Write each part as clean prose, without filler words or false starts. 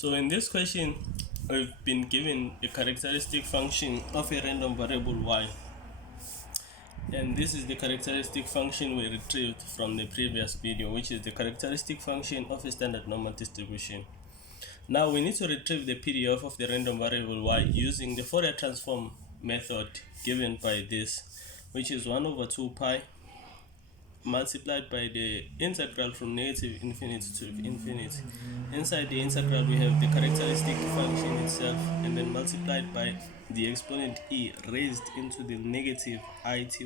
So in this question, we've been given a characteristic function of a random variable y. And this is the characteristic function we retrieved from the previous video, which is the characteristic function of a standard normal distribution. Now we need to retrieve the PDF of the random variable y using the Fourier transform method given by this, which is 1 over 2 pi multiplied by the integral from negative infinity to infinity. Inside the integral we have the characteristic function itself, and then multiplied by the exponent e raised into the negative ity,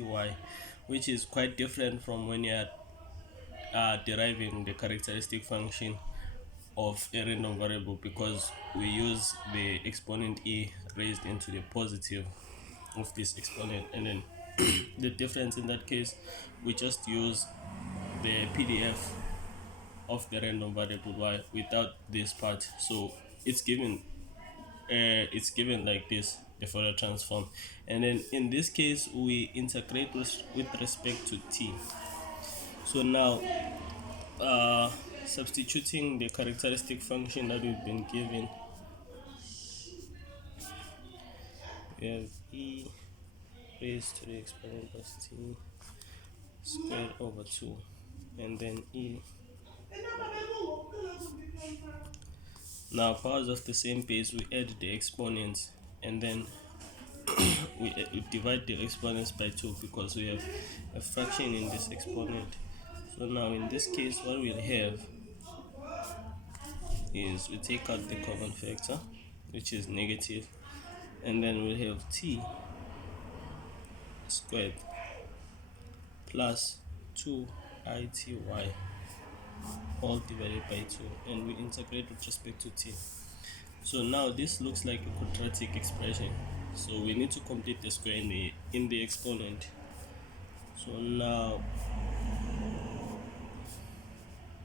which is quite different from when you are deriving the characteristic function of a random variable, because we use the exponent e raised into the positive of this exponent, and then the difference in that case, we just use the PDF of the random variable y without this part. So it's given like this, the Fourier transform, and then in this case we integrate with respect to t. So now substituting the characteristic function that we've been given, we have e raised to the exponent plus t squared over 2, and then e. Now powers of the same base, we add the exponents, and then we divide the exponents by 2 because we have a fraction in this exponent. So now in this case what we'll have is we take out the common factor, which is negative, and then we'll have t squared plus 2ity all divided by 2, and we integrate with respect to t. So now this looks like a quadratic expression, so we need to complete the square in the exponent. So now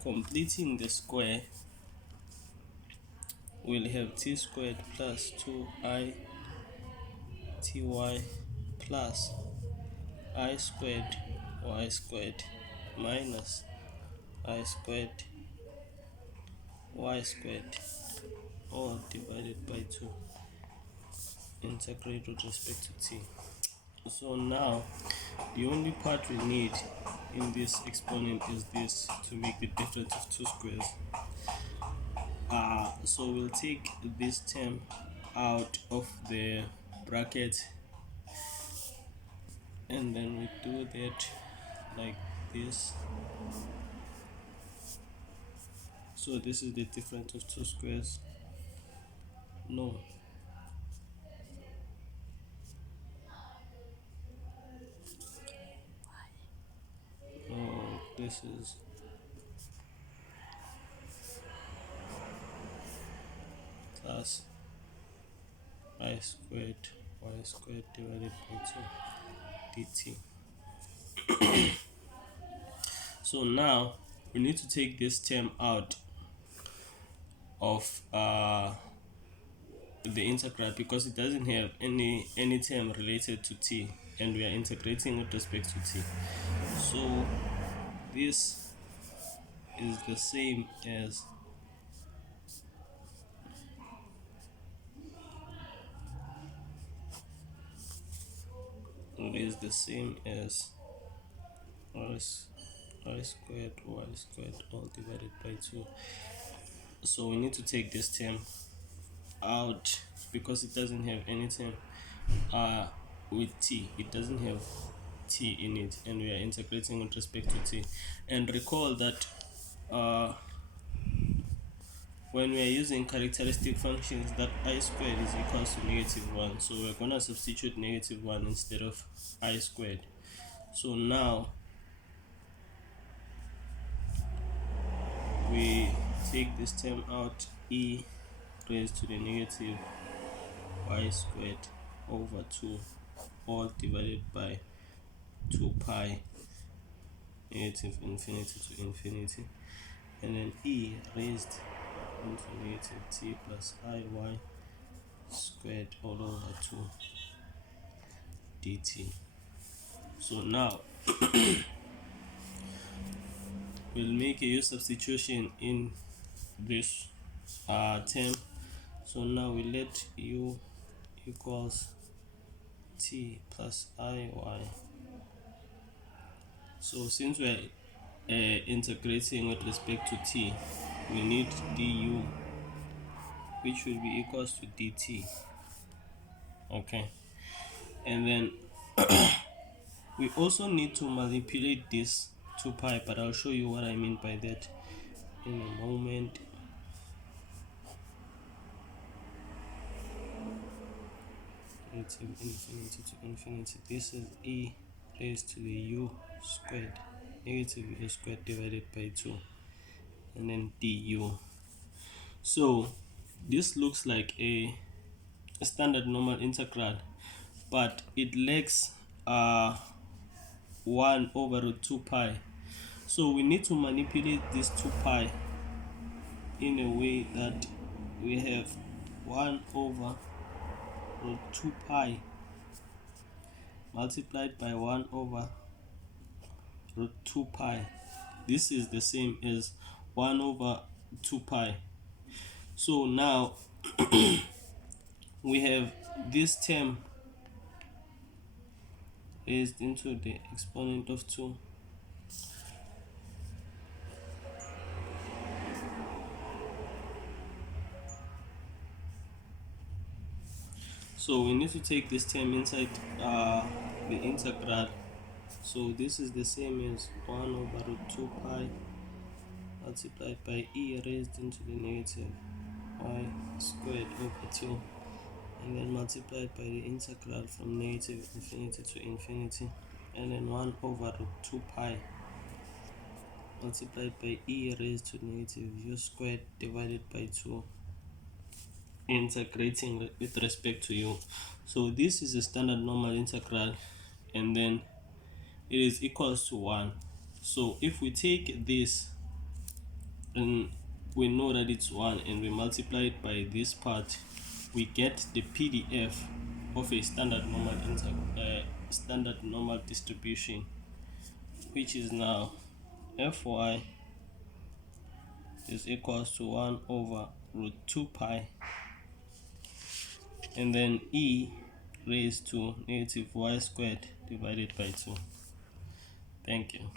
completing the square, we'll have t squared plus 2ity plus I squared y squared minus I squared y squared all divided by 2, integrate with respect to t. So now the only part we need in this exponent is this to make the difference of two squares. So we'll take this term out of the bracket, and then we do that like this. So this is the difference of two squares. No, this is plus I squared y squared divided by 2 dt. So now we need to take this term out of the integral because it doesn't have any term related to t, and we are integrating with respect to t. So this is the same as y squared y squared all divided by 2. So we need to take this term out because it doesn't have any term with t. It doesn't have t in it, and we are integrating with respect to t. And recall that when we are using characteristic functions, that I squared is equals to -1, so we're gonna substitute -1 instead of I squared. So now we take this term out, e raised to the negative y squared over 2 all divided by 2 pi negative infinity to infinity, and then e raised into negative t plus iy squared all over 2 dt. So now we'll make a u substitution in this term. So now we let u equals t plus iy. So since we're integrating with respect to t, we need du, which will be equals to dt. Okay, and then we also need to manipulate this 2 pi, but I'll show you what I mean by that in a moment. Infinity to infinity. This is e raised to the u squared, negative u squared divided by 2, and then du. So this looks like a standard normal integral, but it lacks 1 over root 2 pi. So we need to manipulate this 2 pi in a way that we have 1 over root 2 pi multiplied by 1 over root 2 pi. This is the same as 1 over 2 pi. So now we have this term raised into the exponent of 2. So we need to take this term inside the integral. So this is the same as 1 over root 2 pi multiplied by e raised into the negative y squared over 2, and then multiplied by the integral from negative infinity to infinity, and then 1 over root 2 pi multiplied by e raised to negative u squared divided by 2, integrating with respect to u. So this is a standard normal integral, and then it is equals to 1. So if we take this and we know that it's 1 and we multiply it by this part, we get the PDF of a standard normal distribution, which is now fy is equals to 1 over root 2 pi, and then e raised to negative y squared divided by 2. Thank you.